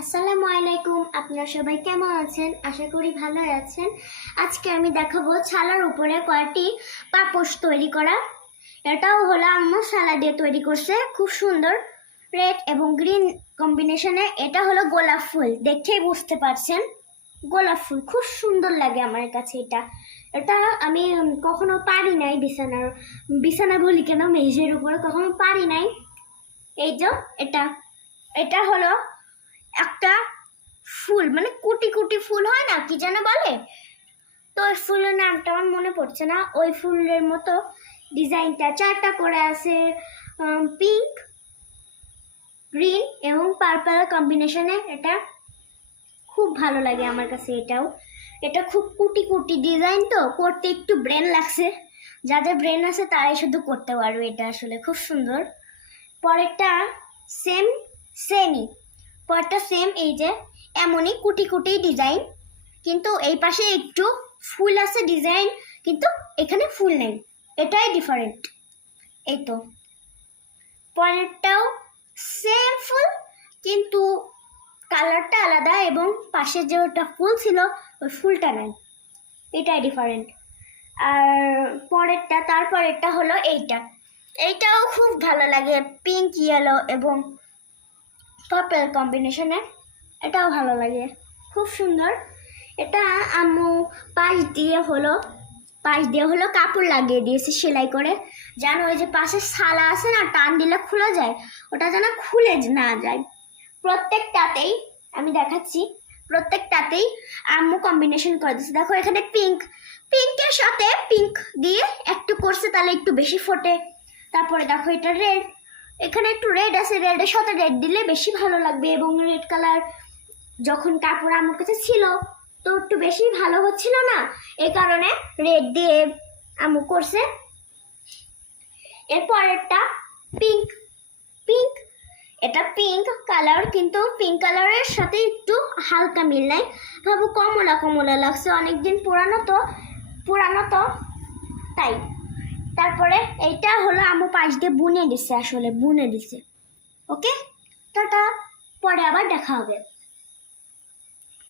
আসসালামু আলাইকুম, আপনারা সবাই কেমন আছেন? আশা করি ভালো আছেন। আজকে আমি দেখাবো ছালার উপরে কয়েকটি পাপোশ তৈরি করা। এটাও হলো আম্মু সালা দিয়ে তৈরি করছে। খুব সুন্দর, রেড এবং গ্রিন কম্বিনেশনে। এটা হলো গোলাপ ফুল, দেখেই বুঝতে পারছেন। গোলাপ ফুল, খুব সুন্দর লাগে আমার কাছে এটা। এটা আমি কখনো পারি নাই বিছানার, বিছানা বলি কেন, মেঝের উপরে কখনো পারি নাই। এই যে, এটা। এটা হলো একটা ফুল মানে কুটি কুটি ফুল হয় না, কি যেন বলে? তো ওই ফুলের নামটা আমার মনে পড়ছে না। ওই ফুলের মতো ডিজাইনটা, চারটা করে আছে পিঙ্ক গ্রিন এবং পার্পল কম্বিনেশনে এটা খুব ভালো লাগে আমার কাছে এটাও। এটা খুব কুটি কুটি ডিজাইন তো, করতে একটু ব্রেন লাগছে। যাদের ব্রেন আছে তারাই শুধু করতে পারবে এটা আসলে, খুব সুন্দর। পরেরটা সেম সেমই পরেরটা সেম এই যে এমনই কুটি কুটি ডিজাইন কিন্তু এই পাশে একটু ফুল আছে ডিজাইন কিন্তু এখানে ফুল নেই। এটাই ডিফারেন্ট এই তো। পরেরটাও সেম ফুল, কিন্তু কালারটা আলাদা এবং পাশে যে ওটা ফুল ছিল, ওই ফুলটা নেই। এটাই ডিফারেন্ট আর পরেরটা, তারপরেরটা হলো এইটা। এইটাও খুব ভালো লাগে পিঙ্ক ইয়েলো এবং পার্পল কম্বিনেশনে এটাও ভালো লাগে। খুব সুন্দর। এটা আম্মু পাশ দিয়ে হলো, পাশ দিয়ে হলো কাপড় লাগিয়ে দিয়েছে সেলাই করে। যেন ওই যে পাশে সালা আছে না, টান দিলে খুলে যায়। ওটা যেন খুলে না যায়। প্রত্যেকটাতেই, আমি দেখাচ্ছি, প্রত্যেকটাতেই আম্মু কম্বিনেশন করে দিচ্ছে দেখো এখানে পিঙ্ক পিঙ্কের সাথে পিঙ্ক দিয়ে একটু করছে, তাহলে একটু বেশি ফোটে। তারপরে দেখো এটা রেড এখানে একটু রেড আছে রেডের সাথে রেড দিলে বেশি ভালো লাগবে এবং রেড কালার যখন কাপড় আমার কাছে ছিল, তো একটু বেশি ভালো হচ্ছিল না। এই কারণে রেড দিয়ে আমু করছে। এরপরেরটা পিঙ্ক পিঙ্ক এটা পিঙ্ক কালার কিন্তু পিঙ্ক কালারের সাথে একটু হালকা মিল নাই। ভাবু কমলা কমলা লাগছে, অনেকদিন পুরানো তো পুরানো তো, তাই। তারপরে এইটা হলো আমু পাশ দিয়ে বুনে দিছে আসলে, বুনে দিছে। Okay tata. পরে আবার দেখা হবে।